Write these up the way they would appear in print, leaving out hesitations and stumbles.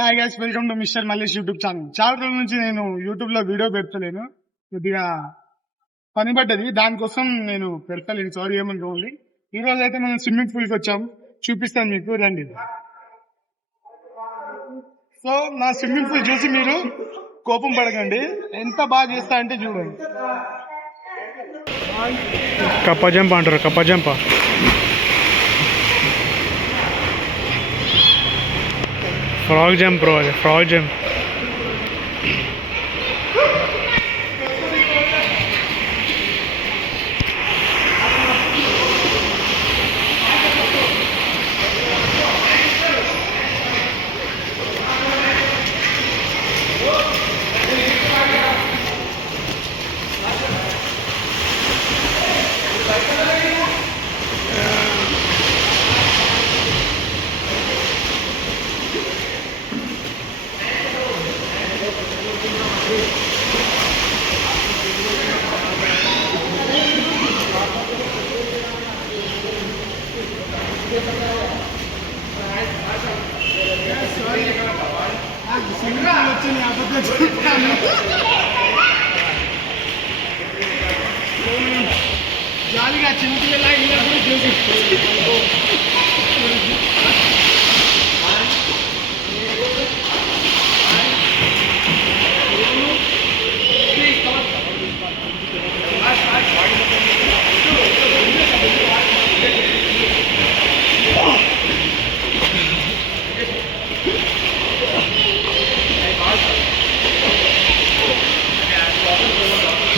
Hi guys, welcome to mister Mallesh YouTube channel. చాలా రోజుల నుంచి నేను యూట్యూబ్ లో వీడియో పెడతలేను, కొద్దిగా పని పడ్డది, దానికోసం నేను పెడతలేను, సారీ ఏమనుకోండి. ఈ రోజు అయితే మనం స్విమ్మింగ్ పూల్ కి వచ్చాం, చూపిస్తాను మీకు, రండి. సో నా స్విమ్మింగ్ పూల్ చూసి మీరు కోపం పడకండి, ఎంత బాగా చేస్తా అంటే చూడండి. కప్ప జంప్ అంటారు, కప్ప జంప్, ఫ్రాగ్ జంప్ బ్రో, అది ఫ్రాగ్ జంప్. జాలిగా చిన్నపిల్లలా ఇళ్ళప్పుడు చూసి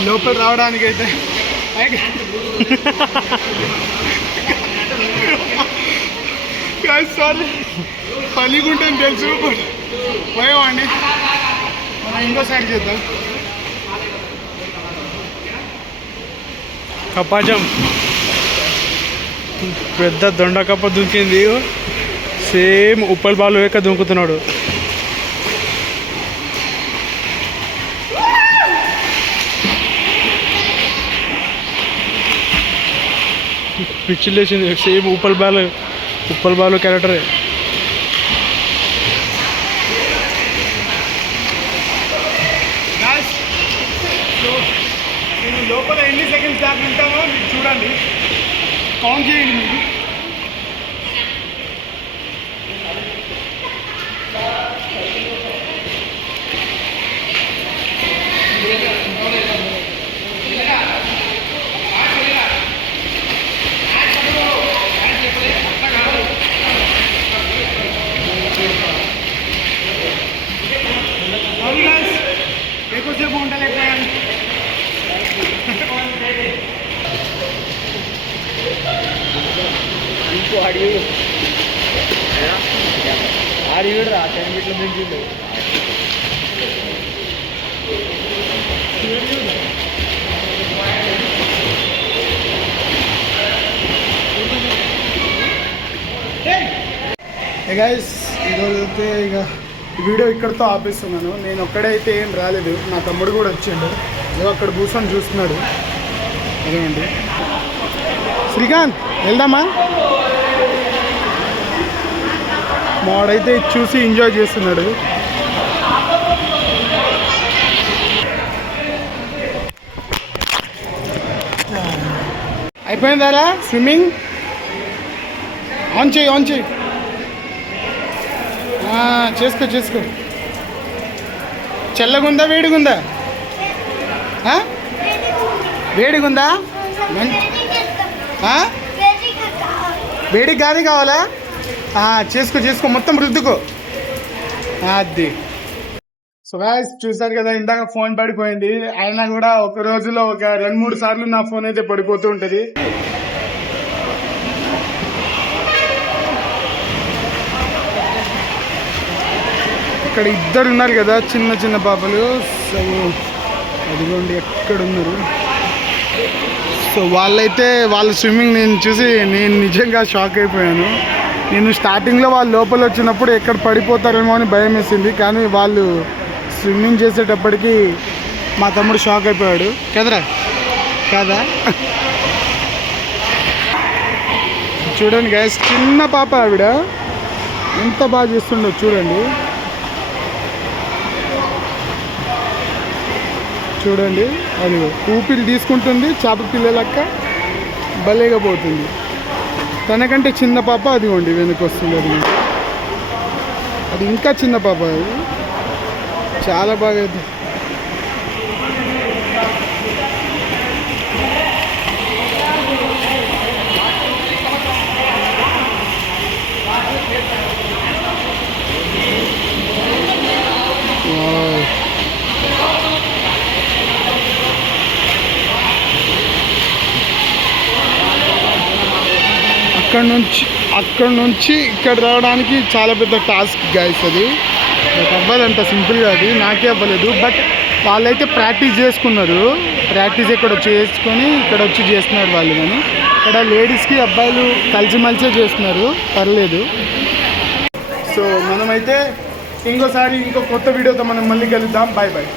లోపల రావడానికి అయితే సారీ పనిగుంటుంది తెలుసు, పోయామండి. మనం ఇంకో సైడ్ చేద్దాం. కప్పాజం పెద్ద దొండ కప్ప దుంకింది, సేమ్ ఉప్పల్ బాలు వేక దుంకుతున్నాడు. పిచ్చిలు వేసింది, సేమ్ ఉప్పల్ బాలు క్యారెక్టరే. నేను లోపల ఎన్ని సెకండ్స్ దాకా ఉంటానో మీరు చూడండి, కౌంట్ చేయండి మీరు. ఎక్కువసేపు ఉండలేకపోయాను. ఆడిరా 10 మీటర్ల మించిండు. గైస్, ఈరోజు అయితే ఇక వీడియో ఇక్కడితో ఆపేస్తున్నాను. నేను ఒక్కడైతే ఏం రాలేదు, నా తమ్ముడు కూడా వచ్చిండు, ఏదో అక్కడ కూర్చొని చూస్తున్నాడు. అదేమండి శ్రీకాంత్, వెళ్దామా? మాడైతే చూసి ఎంజాయ్ చేస్తున్నాడు. అయిపోయిందారా స్విమ్మింగ్? ఆన్ చేయి, ఆన్ చేయి, చేసుకో. చల్లగుందా వేడిగుందా? వేడిగుందా? వేడికి గాలి కావాలా? చేసుకో, మొత్తం రుద్దుకో. అది. సో గాయ్స్, చూసారు కదా, ఇందాక ఫోన్ పడిపోయింది. అయినా కూడా ఒక రోజులో ఒక 2-3 సార్లు నా ఫోన్ అయితే పడిపోతూ ఉంటుంది. ఇక్కడ ఇద్దరు ఉన్నారు కదా, చిన్న పాపలు. సో అదిగోండి ఎక్కడున్నారు. సో వాళ్ళ స్విమ్మింగ్ నేను చూసి నేను నిజంగా షాక్ అయిపోయాను. నేను స్టార్టింగ్లో వాళ్ళు లోపల వచ్చినప్పుడు ఎక్కడ పడిపోతారేమో అని భయం వేసింది, కానీ వాళ్ళు స్విమ్మింగ్ చేసేటప్పటికి మా తమ్ముడు షాక్ అయిపోయాడు కదరా, కాదా? చూడండి గైస్, చిన్న పాప ఆవిడ ఎంత బాగా చేస్తుండో చూడండి. చూడండి అది ఊపిరి తీసుకుంటుంది చేప పిల్లలక్క భలేగా పోతుంది. తనకంటే చిన్న పాప అదిగోండి వెనక్కి వస్తుంది. అది ఇంకా చిన్న పాప, అది చాలా బాగా అయితే. అక్కడ నుంచి ఇక్కడ రావడానికి చాలా పెద్ద టాస్క్ గైస్. అది అవ్వదంట సింపుల్గా, అది నాకే అవ్వలేదు. బట్ వాళ్ళైతే ప్రాక్టీస్ చేసుకున్నారు, ప్రాక్టీస్ ఇక్కడ చేసుకొని ఇక్కడ వచ్చి చేస్తున్నారు వాళ్ళు. కానీ ఇక్కడ లేడీస్కి అబ్బాయిలు కలిసిమెలిసే చేస్తున్నారు, పర్లేదు. సో మనమైతే ఇంకో కొత్త వీడియోతో మనం మళ్ళీ కలుద్దాం. Bye bye.